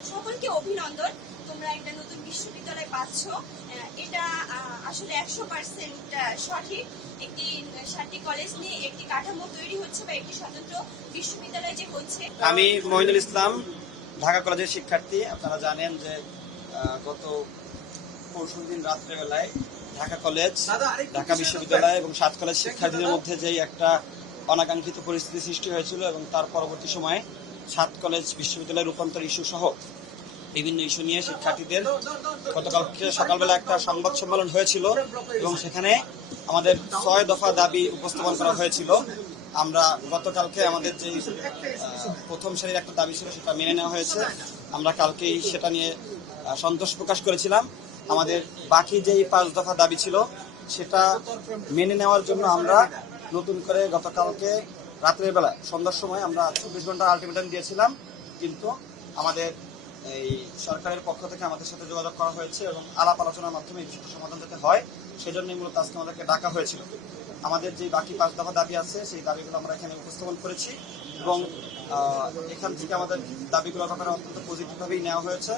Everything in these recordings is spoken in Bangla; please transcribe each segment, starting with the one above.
সকলকে অভিনন্দন। তোমরা একটা নতুন বিশ্ববিদ্যালয় পাচ্ছ, এটা আসলে 100% সঠিক। একটি 7টি কলেজ নিয়ে একটি কাঠামো তৈরি হচ্ছে বা একটি স্বতন্ত্র বিশ্ববিদ্যালয় যে হচ্ছে। আমি মহিনুল ইসলাম, ঢাকা কলেজের শিক্ষার্থী। আপনারা জানেন যে গত পরশুদিন রাত্রেবেলায় ঢাকা কলেজ, ঢাকা বিশ্ববিদ্যালয় এবং 7 কলেজ শিক্ষার্থীদের মধ্যে যেই একটা অনাকাঙ্ক্ষিত পরিস্থিতি সৃষ্টি হয়েছিল এবং তার পরবর্তী সময়ে 7 কলেজ বিশ্ববিদ্যালয়ের রূপান্তর ইস্যু সহ বিভিন্ন ইস্যু নিয়ে শিক্ষার্থীদের গতকালকে সকালবেলা একটা সংবাদ সম্মেলন হয়েছিল এবং সেখানে আমাদের 6 দফা দাবি উপস্থাপন করা হয়েছিল। আমরা গতকালকে আমাদের যে প্রথম সারির একটা দাবি ছিল সেটা মেনে নেওয়া হয়েছে। আমরা কালকেই সেটা নিয়ে সন্তোষ প্রকাশ করেছিলাম। আমাদের বাকি যেই 5 দফা দাবি ছিল সেটা মেনে নেওয়ার জন্য আমরা নতুন করে গতকালকে রাত্রের বেলা সন্ধ্যার সময় আমরা 24 ঘন্টা আলটিমেটাম দিয়েছিলাম, কিন্তু আমাদের এই সরকারের পক্ষ থেকে আমাদের সাথে যোগাযোগ করা হয়েছে এবং আলাপ আলোচনার মাধ্যমে এই বিষয়টা সমাধান যাতে হয় সেজন্যই মূলত আজকে আমাদেরকে ডাকা হয়েছিল। আমাদের যে বাকি 5 দফা দাবি আছে সেই দাবিগুলো আমরা এখানে উপস্থাপন করেছি এবং এখান থেকে আমাদের দাবিগুলোর ব্যাপারে অত্যন্ত পজিটিভভাবেই নেওয়া হয়েছে।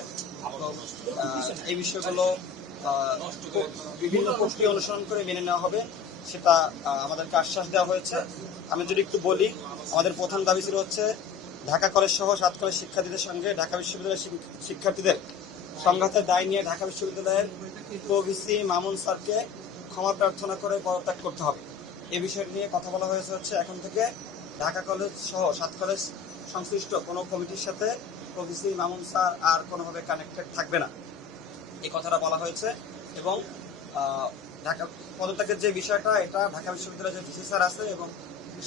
এই বিষয়গুলো বিভিন্ন প্রক্রিয়া অনুসরণ করে মেনে নেওয়া হবে সেটা আমাদেরকে আশ্বাস দেওয়া হয়েছে। আমি যদি একটু বলি, আমাদের প্রধান দাবি ছিল হচ্ছে ঢাকা কলেজ সহ 7 কলেজ শিক্ষার্থীদের সঙ্গে ঢাকা বিশ্ববিদ্যালয়ের শিক্ষার্থীদের সংঘাতের দায় নিয়ে ঢাকা বিশ্ববিদ্যালয়ের প্রভিসি মামুন স্যারকে ক্ষমা প্রার্থনা করে পদত্যাগ করতে হবে। এই বিষয়টি নিয়ে কথা বলা হয়েছে হচ্ছে এখন থেকে ঢাকা কলেজ সহ 7 কলেজ সংশ্লিষ্ট কোনো কমিটির সাথে প্রভিসি মামুন স্যার আর কোনোভাবে কানেক্টেড থাকবে না, এই কথাটা বলা হয়েছে। এবং ঢাকা পদত্যাগের যে বিষয়টা, এটা ঢাকা বিশ্ববিদ্যালয়ের যে ভিসি স্যার আছে এবং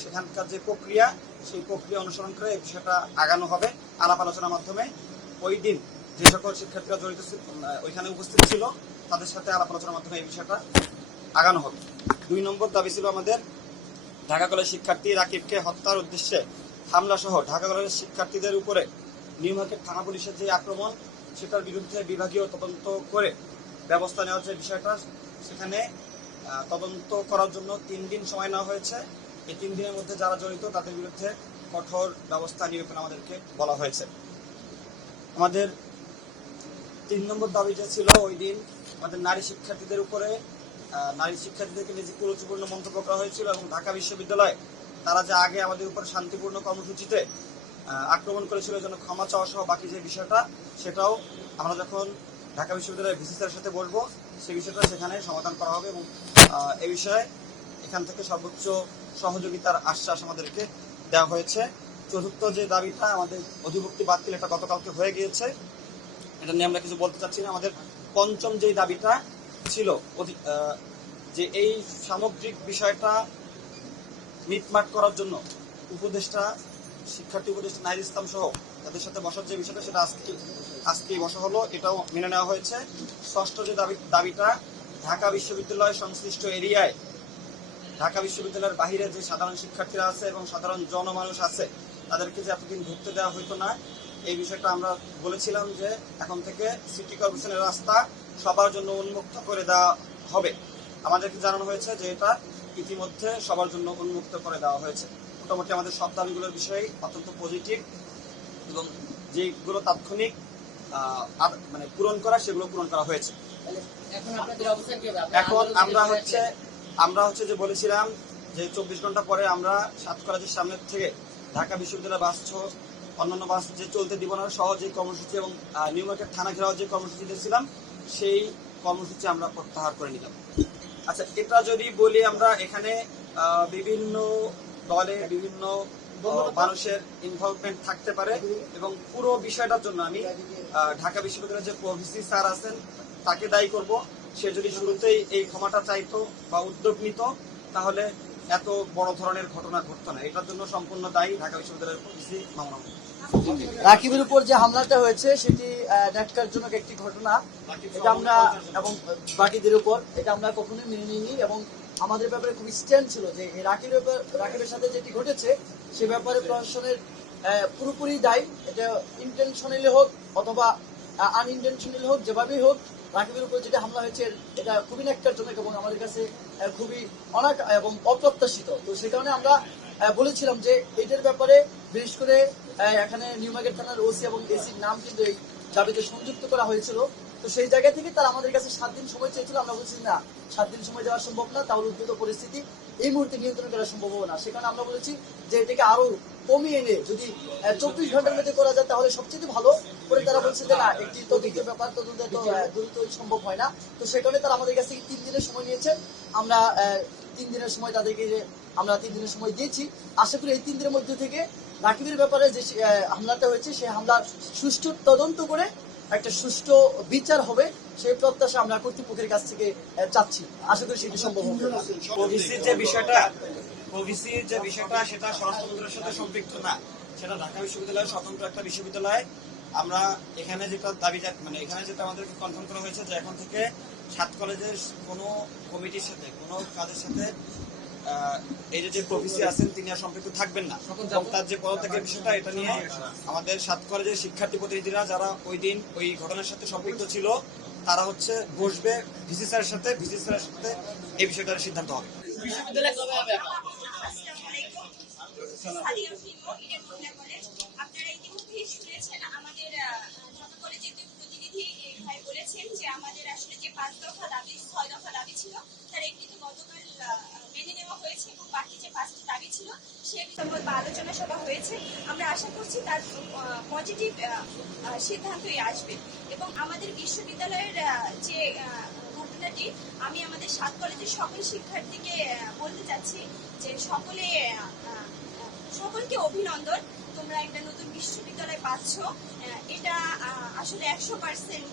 সেখানকার যে প্রক্রিয়া সেই প্রক্রিয়া অনুসরণ করে এই বিষয়টা আগানো হবে আলাপ আলোচনার মাধ্যমে। ওই দিন যে সকল শিক্ষার্থীরা জড়িত ওইখানে উপস্থিত ছিল তাদের সাথে আলাপ আলোচনার মাধ্যমে এই বিষয়টা আগানো হবে। 2 নম্বর দাবি ছিল আমাদের ঢাকা কলেজ শিক্ষার্থী রাকিবকে হত্যার উদ্দেশ্যে হামলা সহ ঢাকা কলেজের শিক্ষার্থীদের উপরে নিউ মার্কেট থানা পুলিশের যে আক্রমণ সেটার বিরুদ্ধে বিভাগীয় তদন্ত করে ব্যবস্থা নেওয়ার যে বিষয়টা, সেখানে তদন্ত করার জন্য 3 দিন সময় নেওয়া হয়েছে। এই 3 দিনের মধ্যে যারা জড়িত তাদের বিরুদ্ধে কঠোর ব্যবস্থা নিরূপণ আমাদেরকে বলা হয়েছে। আমাদের 3 নম্বর দাবি যে ছিল ওই দিন আমাদের নারী শিক্ষার্থীদেরকে নিজে কুরুচিপূর্ণ মন্তব্য করা হয়েছিল এবং ঢাকা বিশ্ববিদ্যালয় তারা যে আগে আমাদের উপর শান্তিপূর্ণ কর্মসূচিতে আক্রমণ করেছিল যেন ক্ষমা চাওয়া সহ বাকি যে বিষয়টা, সেটাও আমরা যখন ঢাকা বিশ্ববিদ্যালয়ের ভিসি স্যারের সাথে বলবো সেই বিষয়টা সেখানে সমাধান করা হবে এবং এ বিষয়ে এখান থেকে সর্বোচ্চ সহযোগিতার আশ্বাস আমাদেরকে দেওয়া হয়েছে। চতুর্থ যে দাবিটা আমাদের অধিভুক্তি বাতিল, এটা গতকালকে হয়ে গিয়েছে, এটা নিয়ে আমরা কিছু বলতে চাচ্ছি না। আমাদের 5ম যে দাবিটা ছিল যে এই সামগ্রিক বিষয়টা মিটমাট করার জন্য শিক্ষার্থী উপদেষ্টা নাহিদ ইসলাম সহ তাদের সাথে বসার যে বিষয়টা সেটা আজকেই বসা হলো, এটাও মেনে নেওয়া হয়েছে। 6ষ্ঠ যে দাবিটা ঢাকা বিশ্ববিদ্যালয় সংশ্লিষ্ট এরিয়ায় ঢাকা বিশ্ববিদ্যালয়ের বাহিরে যে সাধারণ শিক্ষার্থীরা আছে এবং সাধারণ জনমানুষ আছে তাদেরকে যে এতদিন ঢুকতে দেওয়া হইতো না, এই বিষয়টা আমরা বলেছিলাম যে এখন থেকে সিটি কর্পোরেশনের রাস্তা সবার জন্য উন্মুক্ত করে দেওয়া হবে। আমাদেরকে জানানো হয়েছে যে এটা ইতিমধ্যে সবার জন্য উন্মুক্ত করে দেওয়া হয়েছে। মোটামুটি আমাদের সব দাবিগুলোর বিষয়ে অত্যন্ত পজিটিভ এবং যেগুলো তাৎক্ষণিক পূরণ করা সেগুলো পূরণ করা হয়েছে। এখন আমরা হচ্ছে যে বলেছিলাম যে 24 ঘন্টা পরে আমরা 7 কলেজের সামনে থেকে ঢাকা বিশ্ববিদ্যালয় বাস সহ অন্যান্য বাস যে চলতে দিব না সহ যে কর্মসূচি এবং নিউ মার্কেট থানা ঘেরাও যে কর্মসূচি দিয়েছিলাম সেই কর্মসূচি আমরা প্রত্যাহার করে নিলাম। আচ্ছা, এটা যদি বলি, আমরা এখানে বিভিন্ন দলে বিভিন্ন মানুষের ইনভলভমেন্ট থাকতে পারে এবং পুরো বিষয়টার জন্য আমি ঢাকা বিশ্ববিদ্যালয়ের যে প্রভিসি স্যার আছেন তাকে দায়ী করব। সে যদি শুরুতেই এই ক্ষমাটা চাইতো বা উদ্যোগ নিত তাহলে এত বড় ধরনের ঘটনা ঘটতো না। এটার জন্য সম্পূর্ণ দায়ী ঢাকা বিশ্ববিদ্যালয়ের প্রভিসি মামুন। রাকিবের উপর যে হামলাটা হয়েছে সেটি ন্যাক্কারজনক একটি ঘটনা, এটা আমরা এবং বাকিদের উপর এটা আমরা কখনোই মেনে নিইনি এবং আমাদের ব্যাপারে খুব স্ট্যান্ড ছিল যে রাকিবের সাথে যেটি ঘটেছে সে ব্যাপারে প্রশাসনের পুরোপুরি দায়ী। এটা ইন্টেনশনালি হোক অথবা আনইনটেনশনালি হোক, যেভাবেই হোক রাকিবের উপর যেটা হামলা হয়েছে এটা খুবই ন্যাক্কারজনক এবং আমাদের কাছে খুবই এবং অপ্রত্যাশিত। তো সে কারণে আমরা বলেছিলাম যে এটার ব্যাপারে বিশেষ করে এখানে নিউ মার্কেট থানার ওসি এবং এসির নাম কিন্তু এই চাবিতে সংযুক্ত করা হয়েছিল। তো সেই জায়গা থেকে তারা আমাদের কাছে 7 দিন সময় চেয়েছিল। আমরা বলছি না, 7 দিন সময় দেওয়া সম্ভব না, তাহলে উদ্ভূত পরিস্থিতি এই মুহূর্তে নিয়ন্ত্রণ করা সম্ভব হবে না। সেখানে আমরা বলেছি যে এটাকে আরো কমিয়ে এনে যদি 24 ঘন্টার মধ্যে করা যায় তাহলে সবচেয়ে ভালো করে। তারা বলছে যে না, একটি তদন্তের ব্যাপার, তদন্তে তো দ্রুত সম্ভব হয় না। তো সেখানে তারা আমাদের কাছ থেকে 3 দিনের সময় নিয়েছে। আমরা 3 দিনের সময় তাদেরকে আমরা 3 দিনের সময় দিয়েছি। আশা করি এই 3 দিনের মধ্যে থেকে রাকিবের ব্যাপারে যে হামলাটা হয়েছে সেই হামলার সুষ্ঠু তদন্ত করে একটা সুষ্ঠু বিচার হবে, সেই প্রত্যাশা আমরা কর্তৃপক্ষের কাছ থেকে চাচ্ছি। আশা করি সেটি সম্ভব হবে। ওবিসির যে বিষয়টা সেটা স্বরাষ্ট্র মন্ত্রণালয়ের সাথে সম্পৃক্ত না, সেটা ঢাকা বিশ্ববিদ্যালয়ের স্বতন্ত্র একটা বিশ্ববিদ্যালয়। আমরা এখানে যেটা দাবি, মানে এখানে যেটা আমাদেরকে কনফার্ম করা হয়েছে যে এখন থেকে 7 কলেজের কোনো কমিটির সাথে, কোনো কাজের সাথে এই যে প্রফেসি আছেন তিনি আর সম্পৃক্ত থাকবেন না। এবং তার যে পদত্যাগের বিষয়টা, এটা নিয়ে আমাদের 7 কলেজের শিক্ষার্থী প্রতিনিধিরা যারা ওই দিন ওই ঘটনার সাথে সম্পৃক্ত ছিল তারা হচ্ছে বসবে ভিসি স্যারের সাথে, ভিসি স্যারের সাথে এই বিষয়টার সিদ্ধান্ত হবে। বিশ্ববিদ্যালয় কবে হবে? আপনারা ইতিমধ্যেই শুনেছেন আমাদের ঢাকা কলেজের যে প্রতিনিধি ভাই বলেছেন যে আমাদের আসলে যে 5 দফা দাবি, 6 দফা দাবি ছিল তার একটি তো গতকাল মেনে নেওয়া হয়েছে এবং বাকি যে 5টি দাবি ছিল সে বিষয়ে আলোচনা সভা হয়েছে। আমরা আশা করছি তার পজিটিভ সিদ্ধান্তই আসবে এবং আমাদের বিশ্ববিদ্যালয়ের যে ঘটনাটি, আমি আমাদের 7 কলেজের সকল শিক্ষার্থীকে বলতে চাচ্ছি যে সকলকে অভিনন্দন, তোমরা একটা নতুন বিশ্ববিদ্যালয় পাচ্ছ। এটা আসলে 100%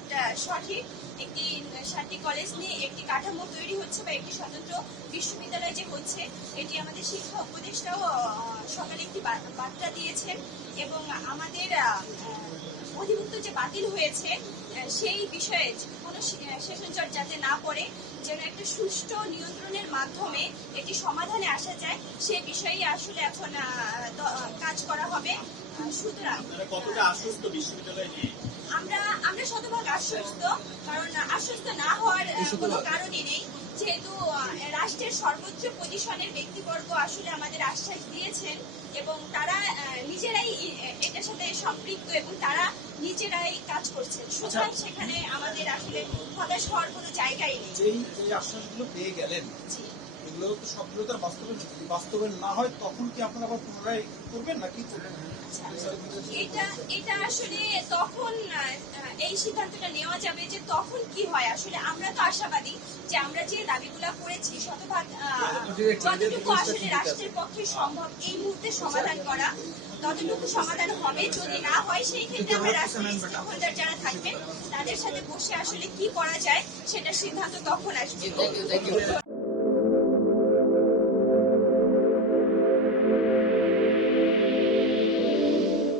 সঠিক। একটি 7টি কলেজ নিয়ে একটি কাঠামো তৈরি হচ্ছে বা একটি স্বতন্ত্র বিশ্ববিদ্যালয় যে হচ্ছে, এটি আমাদের শিক্ষা উপদেষ্টাও সকালে একটি বার্তা দিয়েছেন এবং আমাদের অধিভুক্ত যে বাতিল হয়েছে সেই বিষয়ে কোনো সেশনজট যাতে না পড়ে, যেন একটা সুষ্ঠু নিয়ন্ত্রণের মাধ্যমে একটি সমাধানে আসা যায়, সে বিষয়ে আসলে এখন কাজ করা হবে। সুতরাং কতটা আশ্বস্ত বিশ্ববিদ্যালয় নিয়ে? আমরা শতভাগ আশ্বস্ত, কারণ আশ্বস্ত না হওয়ার কোনো কারণই নেই, যেহেতু রাষ্ট্রের সর্বোচ্চ পজিশনের ব্যক্তিবর্গ আসলে আমাদের আশ্বাস দিয়েছেন এবং তারা নিজেরাই এটার সাথে সম্পৃক্ত এবং তারা নিজেরাই কাজ করছেন। সুতরাং সেখানে আমাদের আসলে হতাশ হওয়ার কোনো জায়গাই নেই। যেই আশ্বাসগুলো পেয়ে গেলেন, এগুলো তো সবগুলো তো বাস্তবায়ন না হয় তখন কি আপনারা আবার পুনরায় করবেন নাকি? এটা আসলে তখন এই সিদ্ধান্তটা নেওয়া যাবে যে তখন কি হয়। আসলে আমরা তো আশাবাদী যে আমরা যে দাবিগুলো করেছি শতভাগ যতটুকু আসলে রাষ্ট্রের পক্ষে সম্ভব এই মুহূর্তে সমাধান করা, ততটুকু সমাধান হবে। যদি না হয় সেই ক্ষেত্রে আমরা রাষ্ট্রের স্টেক হোল্ডার যারা থাকবেন তাদের সাথে বসে আসলে কি করা যায় সেটা সিদ্ধান্ত তখন আসবে।